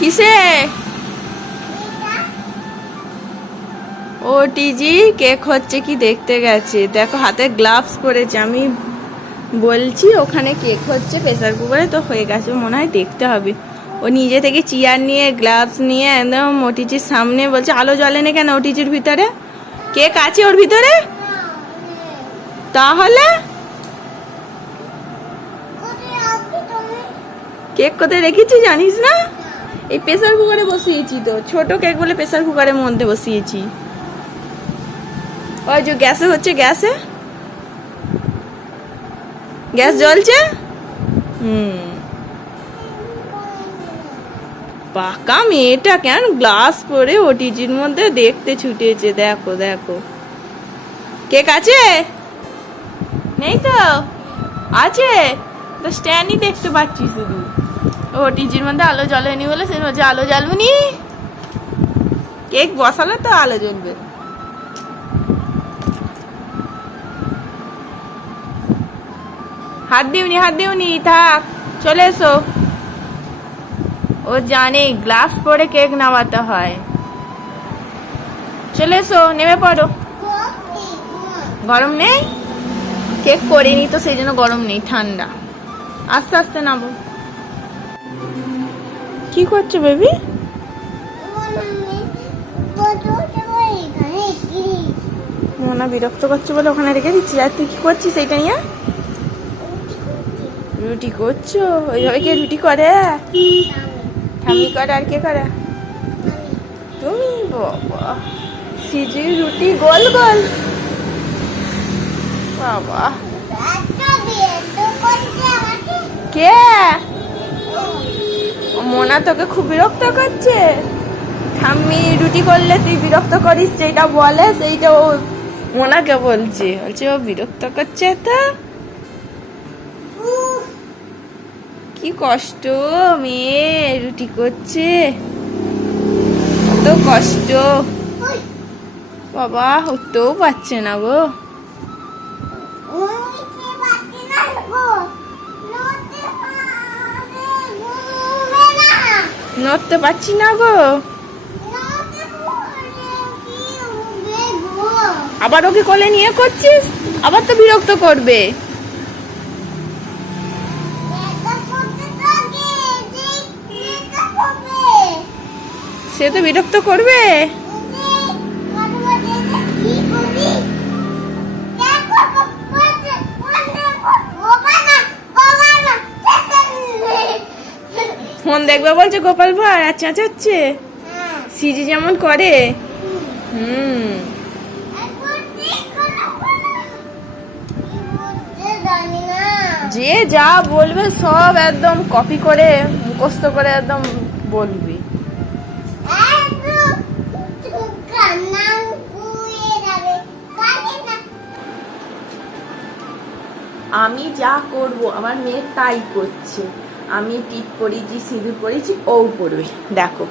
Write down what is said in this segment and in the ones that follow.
কিসে? ও টিজি কেক হচ্ছে কি দেখতে গেছে। দেখো হাতে গ্লাভস পরেছে। আমি বলছি ওখানে কেক হচ্ছে প্রেসার কুকারে, তো হয়ে গেছে মনে হয়, দেখতে হবে। ও নিজে থেকে চেয়ার নিয়ে গ্লাভস নিয়ে একদম ওটিজির সামনে বলছে আলো জ্বলে না কেন ওটিজির ভিতরে? কেক আছে ওর ভিতরে? তাহলে কেক কোথায় রেখেছি জানিস না? এই প্রেসার কুকারে বসিয়েছি তো, ছোট কেক বলে প্রেসার কুকারের মধ্যে বসিয়েছি। ওই যে গ্যাসে হচ্ছে, গ্যাসে গ্যাস জ্বলছে। পাকা মেয়েটা কেন গ্লাস পরে ওটিজির মধ্যে দেখতে ছুটেছে। দেখো দেখো, কেক আছে? নেই তো? আছে তো, স্ট্যান্ডই দেখতে পাচ্ছি শুধু। ওটিজির মধ্যে আলো জ্বলেনি বলে সে বলছে আলো জ্বালবনি, কেক বসালে তো আলো জ্বলবে। হাত দিওনি থাক, চলে এসো। ও জানে গ্লাস পরে কেক নামাতে হয়। চলে এসো, নেমে পড়ো। গরম নেই? কেক করিনি তো সেই জন্য গরম নেই, ঠান্ডা। আস্তে আস্তে নামো। কি করছো বেবি? মোনা বিরক্ত করছে বলে ওখানে রেখে দিচ্ছি। আর তুই কি করছিস এইটা নিয়ে? রুটি করছো? ওইভাবে কে রুটি করে? ঠাম্মি করে, আর কে করে? তুমি। বাবা, সিজি রুটি গোল গোল। বাবা, কে? মোনা তোকে খুব বিরক্ত করছে। ঠাম্মি রুটি করলে তুই বিরক্ত করিস, যেটা বলে সেইটা ও মোনাকে বলছে ও বিরক্ত করছে। তো কি কষ্ট, মেয়ে রুটি করছে, কত কষ্ট। বাবা উঠতেও পারছে না গো। নড়তে পারছি না গো। আবার ওকে কোলে নিয়ে করছিস, আবার তো বিরক্ত করবে। সে তো বিরক্ত করবে। ফোন দেখবে বলছে গোপাল ভাই, আচ্ছা চেঁচাচ্ছে। সিজি যেমন করে। যে যা বলবে সব একদম কপি করে মুখস্থ করে একদম বলবি। আমি যা করব আমার মেয়ে তাই করছে। আমি টিপ পরিয়েছি, সিঁদুর পরিয়েছি, ও পড়বে। দেখো,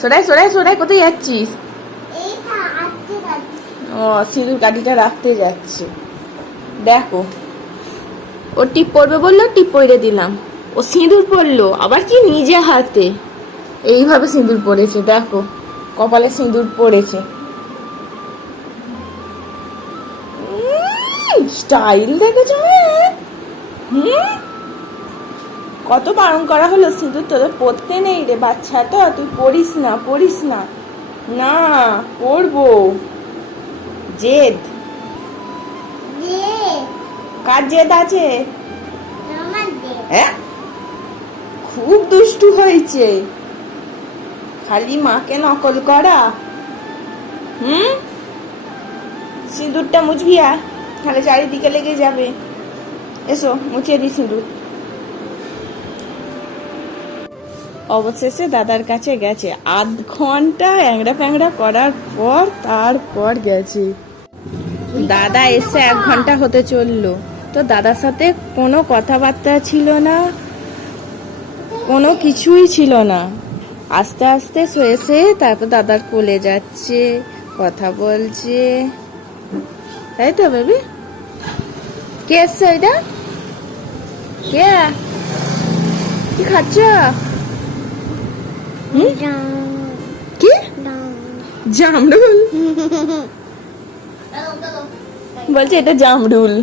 সরাই সরাই সরাই, কোথায় যাচ্ছিস? ও সিঁদুর কাঠিটা রাখতে যাচ্ছে। দেখো, ও টিপ পরবে বললো, টিপ পরে দিলাম। ও সিঁদুর পরলো আবার কি নিজে হাতে, এইভাবে সিঁদুর পরেছে। দেখো, কপালে সিঁদুর পড়েছে। স্টাইল দেখেছো মেয়ে? কত বারণ করা হলো, সিঁদুর তোদের পরতে নেই রে বাচ্চা, তো তুই পড়িস না পড়িস না। না পড়বো। জেদ, কার জেদ আছে? খুব দুষ্টু হয়েছে, খালি মাকে নকল করা। সিঁদুরটা মুছবি, আর তাহলে চারিদিকে লেগে যাবে। এসো মুছে দি সিঁদুর। অবশেষে দাদার কাছে গেছে, আধ ঘন্টা অ্যাংরা ফ্যাংরা করার পর তারপর গেছে। দাদা এসে 1 ঘন্টা হতে চললো, তো দাদার সাথে কোনো কথাবার্তা ছিল না, কোনো কিছুই ছিল না। আস্তে আস্তে এসে তারপর দাদার কোলে যাচ্ছে, কথা বলছে। তাই তো বেবি? কে এসছে এটা? কে? কি খাচ্ছ? কি জামরুল? বলছে এটা জামরুল।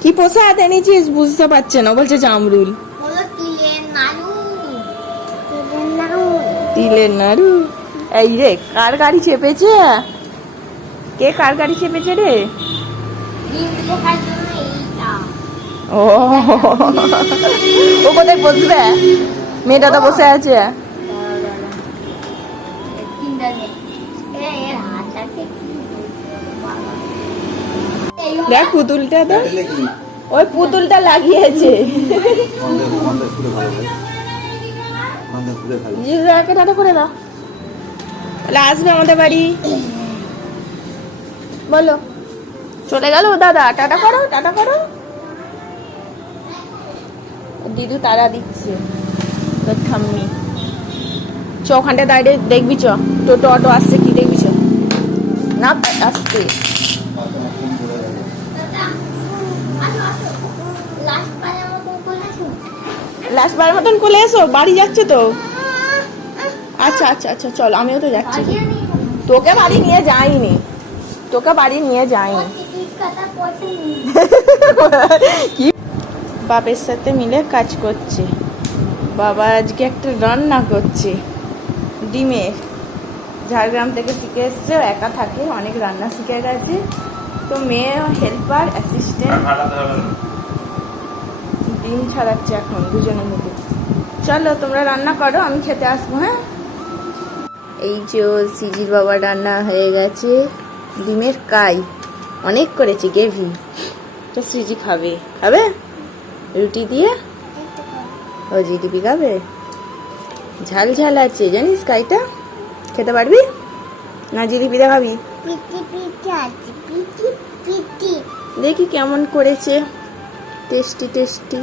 কি প্রসাদ এনেছিস বুঝতে পারছে না, বলছে জামরুল। তিলের নাড়ু। এই রে, কার গাড়ি চেপেছে? কে কার গাড়ি চেপেছে রে? ও ও কোথায় বসবে? মেয়েটা তো বসে আছে। দেখ পুতুলটা, তো ওই পুতুলটা লাগিয়েছে। টাটা করে দাও, আসবে আমাদের বাড়ি। বলো, চলে গেল দাদা। টাটা করো, টাটা করো। দিদু তারা দিচ্ছে তোর ঠাম্মি। চ ওখানটা দাঁড়িয়ে দেখবি, চ টোটো অটো আসছে কি দেখবি, চ না আসছে। লাস্ট বারের মতন কোলে এসো, বাড়ি যাচ্ছে তো। আচ্ছা আচ্ছা আচ্ছা, চলো, আমিও তো যাচ্ছি। তোকে বাড়ি নিয়ে যাইনি, তোকে বাড়ি নিয়ে যাইনি। কি বাপের সাথে মিলে কাজ করছে। বাবা আজকে একটা রান্না করছে ডিমের। ঝাড়গ্রাম থেকে শিখে এসছে, একা থাকে, অনেক রান্না শিখে গেছে। তো মেয়ে হেল্পার অ্যাসিস্ট্যান্ট ডিম ছাড়াচ্ছে এখন দুজনে মিলে। চলো তোমরা রান্না করো, আমি খেতে আসবো। হ্যাঁ, এই যে সিজির বাবা রান্না হয়ে গেছে। ডিমের কাই অনেক করেছে, গ্রেভি। তো সিজি খাবে, খাবে রুটি দিয়ে। ও জিডিপি খাবে, ঝাল ঝাল আছে জানিস কাইটা। খেতে পারবি না? জিডিপি দেখাবি? দেখি কেমন করেছে। Tasty tasty.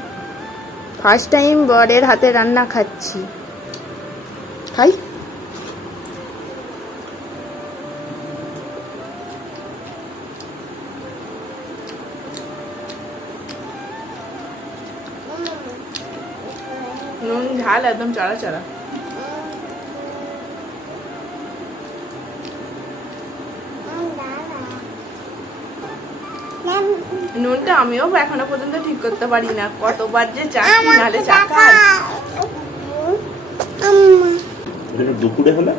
ফার্স্ট টাইম বরের হাতে রান্না খাচ্ছি। খাই। নুন ঝাল একদম চড়া চড়া। নুনটা আমিও এখনো পর্যন্ত ঠিক করতে পারি না, কতবার যে চাকি নালে চাকা। দুপুরে হলে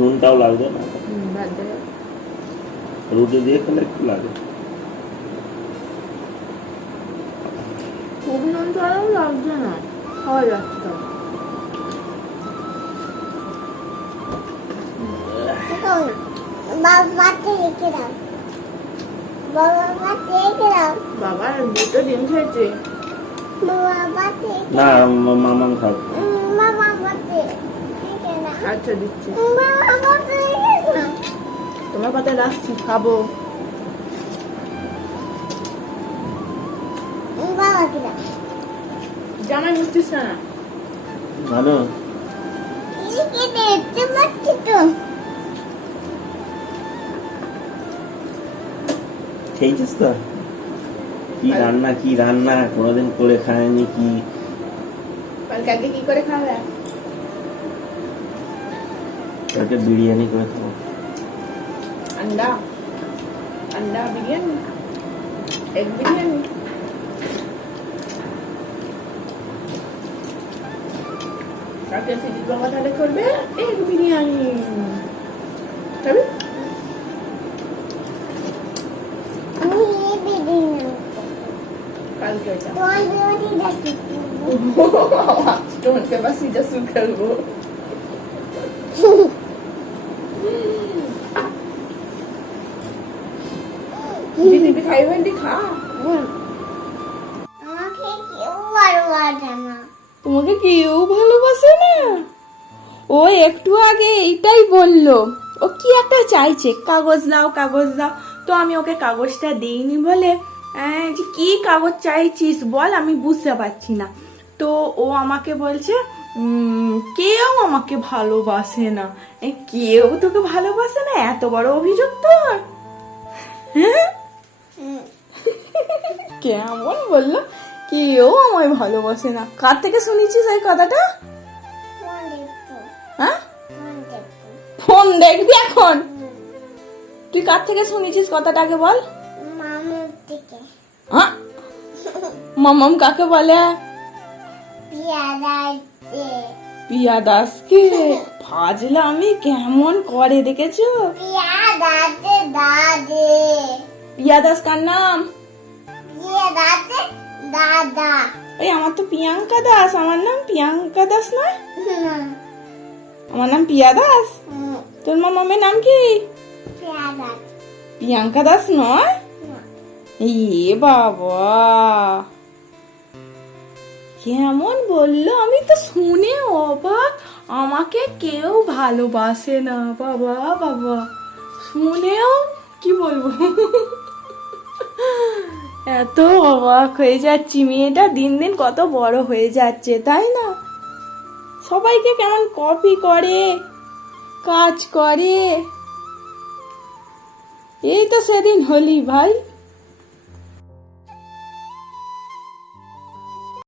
নুনটাও লাগবে না, রুটি দিয়ে খেলে একটু লাগে। খুব নুন চড়াও লাগছে না, খাওয়া যাচ্ছে তো। বাবা দুটো ডিম খেয়েছে। না মামাম খাবে। আচ্ছা দিচ্ছি, তোমার কথা রাখছি, খাবো। জামাই বুঝছিস না? ভালো খেয়েছিস তো? কি রান্না, কি রান্না, কোনোদিন করে খায়নি। কি কালকে কি করে খাবে? কালকে বিরিয়ানি করে খাবো। अंडा अंडा बिरयानी, एग बिरयानी। কাকে সিজি বাবা তাহলে করবে এগ বিরিয়ানি, খাবি? কালকে এটা তোমাকে বাস সিজা সুর করবো। দিদি খাইবেন, খা। তোমাকে কেউ ভালোবাসে না। ও একটু আগে এইটাই বললো, ও কি একটা চাইছে, কাগজ দাও কাগজ দাও। তো আমি ওকে কাগজটা দিইনি বলে যে কি কাগজ চাইছিস বল, আমি বুঝতে পারছি না। তো ও আমাকে বলছে কেউ আমাকে ভালোবাসে না। কেউ তোকে ভালোবাসে না? এত বড় অভিযোগ তোর? হ্যাঁ, কেমন বললো, কেউ আমায় ভালোবাসে না। কার থেকে শুনেছিস এই কথাটা? হ্যাঁ, ফোন দেখবি এখন? তুই কার থেকে শুনেছিস কথাটা আগে বল। হ্যাঁ, মামাম কাকে বলে? পিয়া দাসকে। ফাজলামি কেমন করে দেখেছো? পিয়া দাস কার নাম? এই আমার তো প্রিয়াঙ্কা দাস, আমার নাম প্রিয়াঙ্কা দাস নয়, আমার নাম পিয়া দাস। তোর মামামের নাম কি? প্রিয়াঙ্কা দাস নয়? এ বাবা, কেমন বললো, আমি তো শুনে অবাক। আমাকে কেউ ভালোবাসে না, বাবা বাবা, শুনেও কি বলবো। এত অবাক হয়ে যাচ্ছি, মেয়েটা দিন দিন কত বড় হয়ে যাচ্ছে, তাই না? সবাইকে কেমন কপি করে, কাজ করে। এই তো সেদিন হলি ভাই,